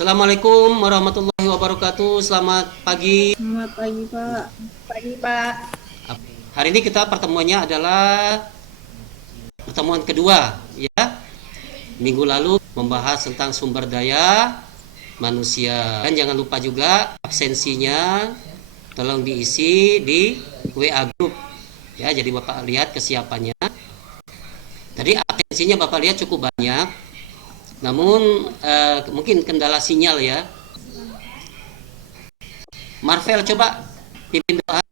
Assalamualaikum warahmatullahi wabarakatuh. Selamat pagi. Selamat pagi, Pak. Pagi, Pak. Hari ini kita pertemuannya adalah pertemuan kedua, ya. Minggu lalu membahas tentang sumber daya manusia. Dan jangan lupa juga absensinya tolong diisi di WA group. Ya, jadi Bapak lihat kesiapannya. Tadi absensinya Bapak lihat cukup banyak. Namun mungkin kendala sinyal ya. Marvel coba pimpin doa.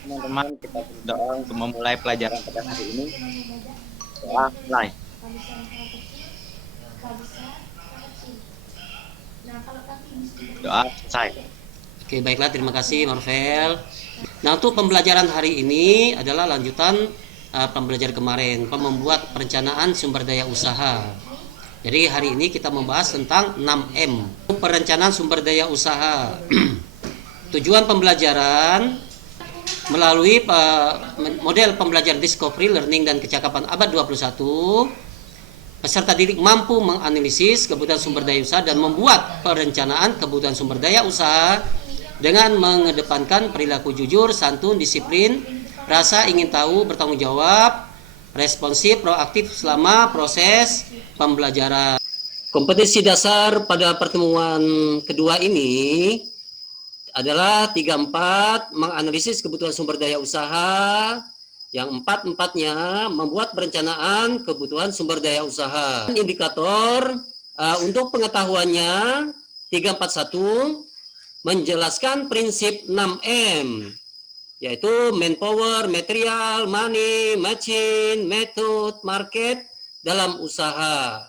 Teman-teman, kita berdoa untuk memulai pelajaran pada hari ini. Doa mulai. Doa selesai. Oke, baiklah, terima kasih Marvel. Nah, untuk pembelajaran hari ini adalah lanjutan pembelajaran kemarin, membuat perencanaan sumber daya usaha. Jadi hari ini kita membahas tentang 6M, perencanaan sumber daya usaha. Tujuan pembelajaran melalui model pembelajaran discovery, learning, dan kecakapan abad 21, peserta didik mampu menganalisis kebutuhan sumber daya usaha dan membuat perencanaan kebutuhan sumber daya usaha dengan mengedepankan perilaku jujur, santun, disiplin, rasa ingin tahu, bertanggung jawab, responsif, proaktif selama proses pembelajaran. Kompetensi dasar pada pertemuan kedua ini adalah 3-4 menganalisis kebutuhan sumber daya usaha, yang 4-4-nya membuat perencanaan kebutuhan sumber daya usaha. Indikator untuk pengetahuannya 341 menjelaskan prinsip 6M, yaitu manpower, material, money, machine, method, market dalam usaha.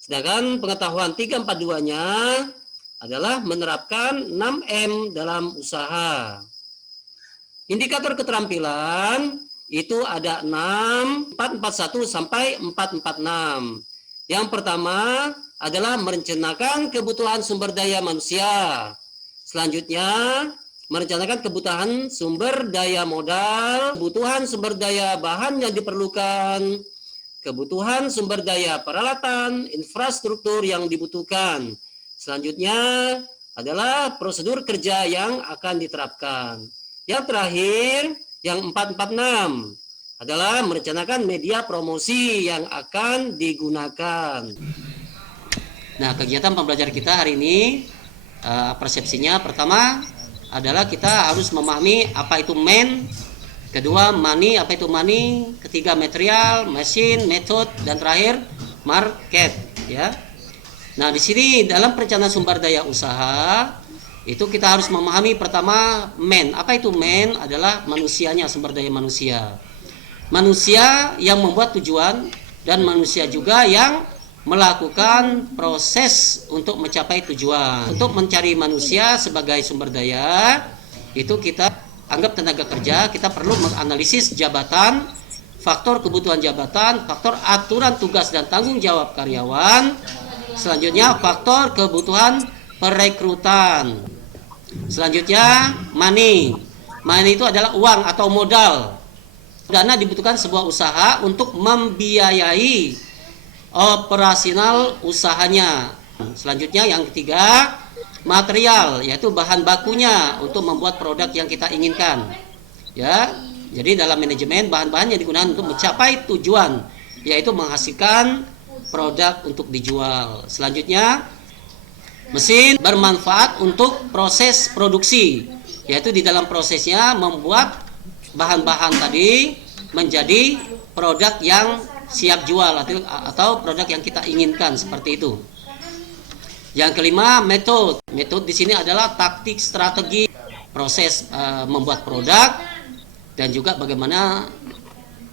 Sedangkan pengetahuan 342-nya adalah menerapkan 6M dalam usaha. Indikator keterampilan itu ada 6, 441 sampai 446. Yang pertama adalah merencanakan kebutuhan sumber daya manusia. Selanjutnya, merencanakan kebutuhan sumber daya modal, kebutuhan sumber daya bahan yang diperlukan, kebutuhan sumber daya peralatan, infrastruktur yang dibutuhkan. Selanjutnya adalah prosedur kerja yang akan diterapkan. Yang terakhir, yang 446 adalah merencanakan media promosi yang akan digunakan. Nah, kegiatan pembelajaran kita hari ini, persepsinya pertama adalah kita harus memahami apa itu man, kedua money, apa itu money, ketiga material, machine, method, dan terakhir market, ya. Nah, di sini dalam perencanaan sumber daya usaha itu kita harus memahami pertama man. Apa itu man? Adalah manusianya, sumber daya manusia. Manusia yang membuat tujuan dan manusia juga yang melakukan proses untuk mencapai tujuan. Untuk mencari manusia sebagai sumber daya, itu kita anggap tenaga kerja, kita perlu menganalisis jabatan, faktor kebutuhan jabatan, faktor aturan tugas dan tanggung jawab karyawan. Selanjutnya faktor kebutuhan perekrutan. Selanjutnya money. Money itu adalah uang atau modal. Dana dibutuhkan sebuah usaha untuk membiayai operasional usahanya. Selanjutnya yang ketiga, material, yaitu bahan bakunya untuk membuat produk yang kita inginkan. Ya. Jadi dalam manajemen bahan-bahan yang digunakan untuk mencapai tujuan, yaitu menghasilkan produk untuk dijual. Selanjutnya, mesin bermanfaat untuk proses produksi, yaitu di dalam prosesnya membuat bahan-bahan tadi menjadi produk yang siap jual atau produk yang kita inginkan, seperti itu. Yang kelima, metode. Metode di sini adalah taktik, strategi, proses membuat produk dan juga bagaimana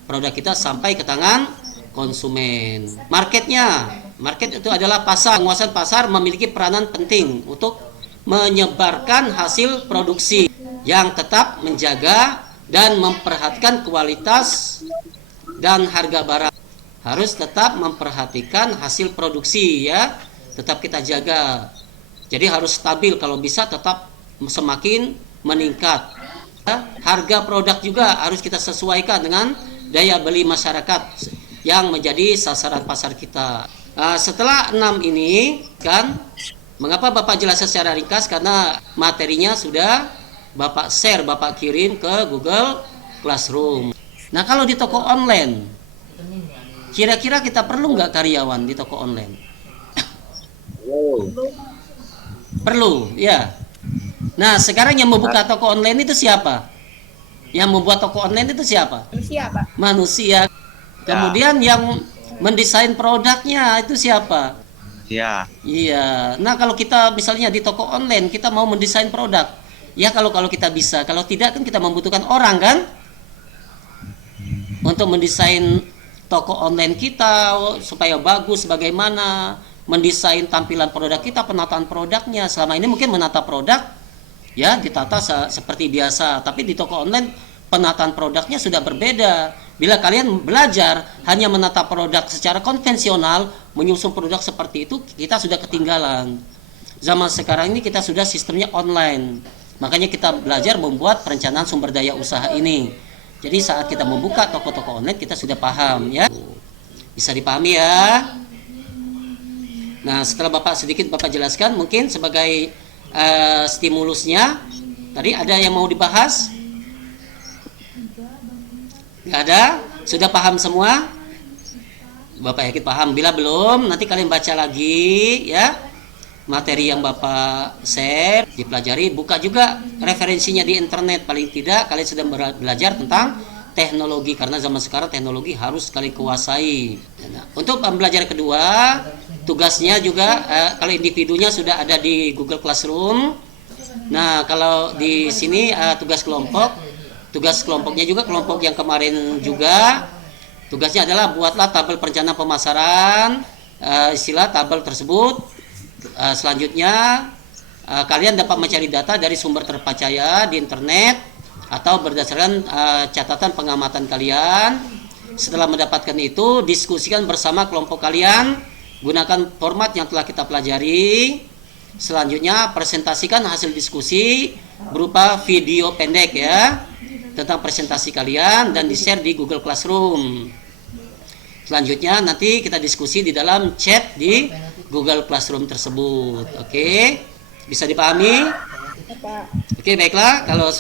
produk kita sampai ke tangan konsumen. Marketnya, market itu adalah pasar. Penguasaan pasar memiliki peranan penting untuk menyebarkan hasil produksi yang tetap menjaga dan memperhatikan kualitas dan harga barang. Harus tetap memperhatikan hasil produksi, ya, tetap kita jaga. Jadi harus stabil, kalau bisa tetap semakin meningkat. Harga produk juga harus kita sesuaikan dengan daya beli masyarakat yang menjadi sasaran pasar kita. Setelah 6 ini kan, mengapa Bapak jelaskan secara ringkas? Karena materinya sudah Bapak share, Bapak kirim ke Google Classroom. Nah, kalau di toko online, kira-kira kita perlu nggak karyawan di toko online? Perlu, ya. Nah, sekarang yang membuka toko online itu siapa? Yang membuat toko online itu siapa? Manusia, Pak. Manusia. Kemudian yang mendesain produknya itu siapa? Ya. Iya. Nah, kalau kita misalnya di toko online kita mau mendesain produk, ya kalau kita bisa, kalau tidak kan kita membutuhkan orang kan untuk mendesain toko online kita supaya bagus, bagaimana mendesain tampilan produk kita, penataan produknya. Selama ini mungkin menata produk ya ditata seperti biasa, tapi di toko online penataan produknya sudah berbeda. Bila kalian belajar hanya menata produk secara konvensional, menyusun produk seperti itu, kita sudah ketinggalan. Zaman sekarang ini kita sudah sistemnya online. Makanya kita belajar membuat perencanaan sumber daya usaha ini. Jadi saat kita membuka toko-toko online kita sudah paham ya. Bisa dipahami ya. Nah, setelah sedikit Bapak jelaskan mungkin sebagai stimulusnya, tadi ada yang mau dibahas? Nggak ada? Sudah paham semua? Bapak yakin paham. Bila belum, nanti kalian baca lagi ya materi yang Bapak share, dipelajari, buka juga referensinya di internet. Paling tidak kalian sudah belajar tentang teknologi, karena zaman sekarang teknologi harus kalian kuasai. Nah, untuk pembelajaran kedua, tugasnya juga kalau individunya sudah ada di Google Classroom. Nah, kalau di sini tugas kelompoknya juga kelompok yang kemarin juga tugasnya adalah buatlah tabel perencanaan pemasaran, istilah tabel tersebut. Selanjutnya kalian dapat mencari data dari sumber terpercaya di internet atau berdasarkan catatan pengamatan kalian. Setelah mendapatkan itu, diskusikan bersama kelompok kalian, gunakan format yang telah kita pelajari. Selanjutnya presentasikan hasil diskusi berupa video pendek ya tentang presentasi kalian dan di-share di Google Classroom. Selanjutnya nanti kita diskusi di dalam chat di Google Classroom tersebut. Oke? Bisa dipahami? Oke, baiklah. Kalau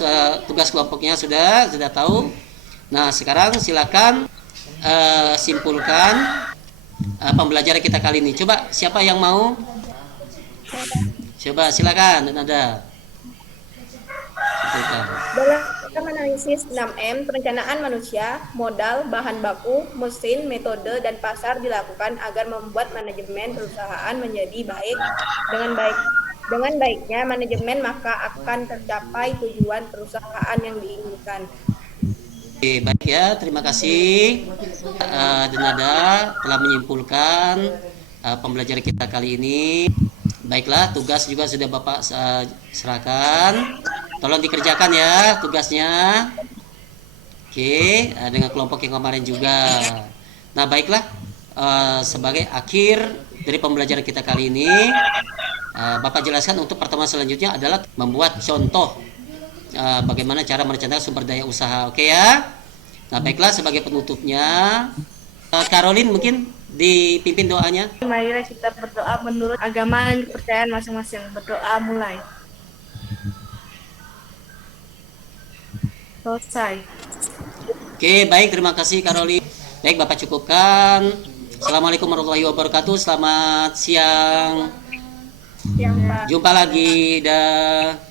tugas kelompoknya sudah tahu. Nah, sekarang silakan simpulkan pembelajaran kita kali ini. Coba siapa yang mau? Coba silakan. Ada. Dalam analisis 6M, perencanaan manusia, modal, bahan baku, mesin, metode, dan pasar dilakukan agar membuat manajemen perusahaan menjadi baik. Dengan baiknya manajemen, maka akan tercapai tujuan perusahaan yang diinginkan. Oke, baik ya, terima kasih Denada telah menyimpulkan pembelajaran kita kali ini. Baiklah, tugas juga sudah Bapak serahkan. Tolong dikerjakan ya tugasnya. Oke, dengan kelompok yang kemarin juga. Nah, baiklah, sebagai akhir dari pembelajaran kita kali ini, Bapak jelaskan untuk pertemuan selanjutnya adalah membuat contoh bagaimana cara merencanakan sumber daya usaha. Oke ya. Nah, baiklah, sebagai penutupnya, Caroline mungkin dipimpin doanya. Marilah kita berdoa menurut agama dan kepercayaan masing-masing. Berdoa mulai. Selesai. Oke, baik, terima kasih Caroline. Baik, Bapak cukupkan. Assalamualaikum warahmatullahi wabarakatuh. Selamat siang. Siang, Pak. Jumpa lagi. Dah.